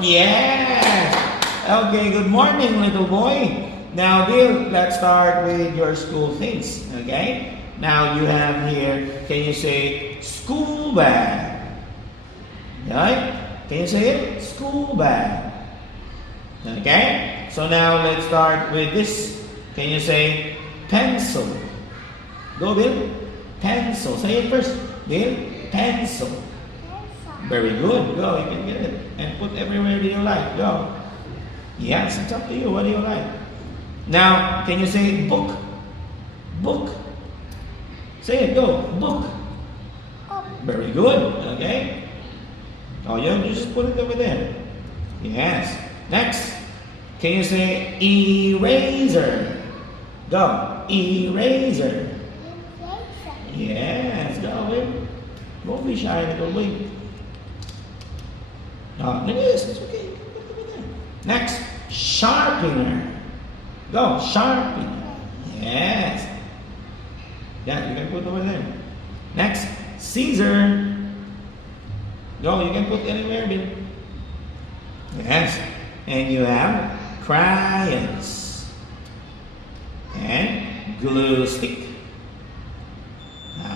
Yes. Okay, good morning, little boy. Now, Bill, let's start with your school things, okay? Now, you have here, can you say school bag? Right? Can you say it? School bag. Okay? So now, let's start with this. Can you say pencil? Go, Bill. Pencil. Say it first. Bill, pencil. Very good. Go, you can get it. And put everywhere that you like. Go. Yes, it's up to you. What do you like? Now, can you say book? Book. Say it. Go. Book. Very good. Okay. Oh, you just put it over there. Yes. Next. Can you say eraser? Go. Eraser. Yes. Go, Will. Don't be shy, little Will. Oh, yes, it's okay. Put it over there. Next. Sharpener. Go. Sharpener. Yes. Yeah, you can put over there. Next. Scissor. Go, you can put anywhere, Bill. Yes. And you have crayons. And glue stick.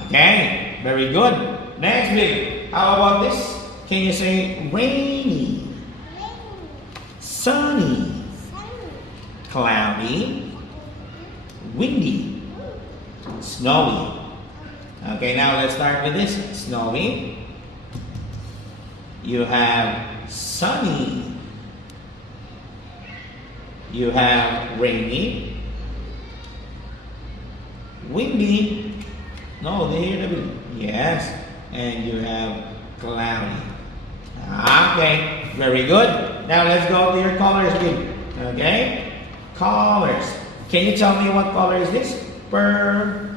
Okay, very good. Next, Bill. How about this? Can you say rainy? Sunny. Cloudy. Windy. Snowy. Okay, now let's start with this. Snowy. You have sunny. You have rainy. Windy. No, there the yes. And you have cloudy. Okay, very good. Now let's go to your colors, Bill. Okay? Colors. Can you tell me what color is this? Purple.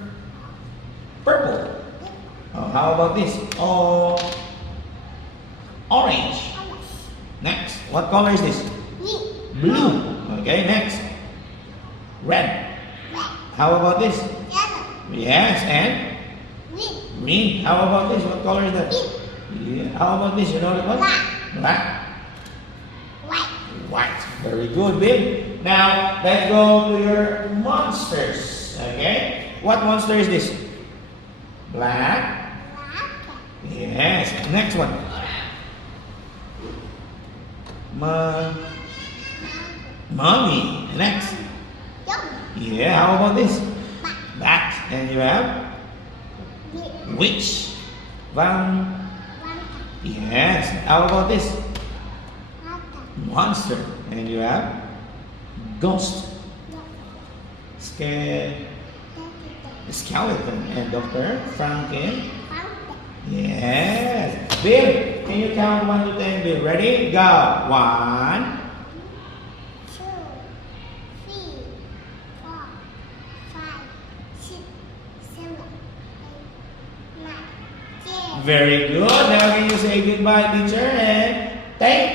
Oh, how about this? Oh, orange. Next. What color is this? Blue. Okay, next. Red. How about this? Yes, and? Green. How about this? What color is that? Yeah. How about this? You know what? Black. White. Very good, Bill. Now, let's go to your monsters. Okay? What monster is this? Black. Yes. Next one. Mommy. Next. Yeah. How about this? Bat. And you have? Witch. Yes. How about this? Monster. And you have? Ghost. Skeleton. And Dr. Franken. Yes. Bill, can you count 1 to 10, Bill? Ready? Go. 1. 2, 3, 4, 5, 6, 7, 8, 9, 10. Very good. Now can you say goodbye, teacher, and thank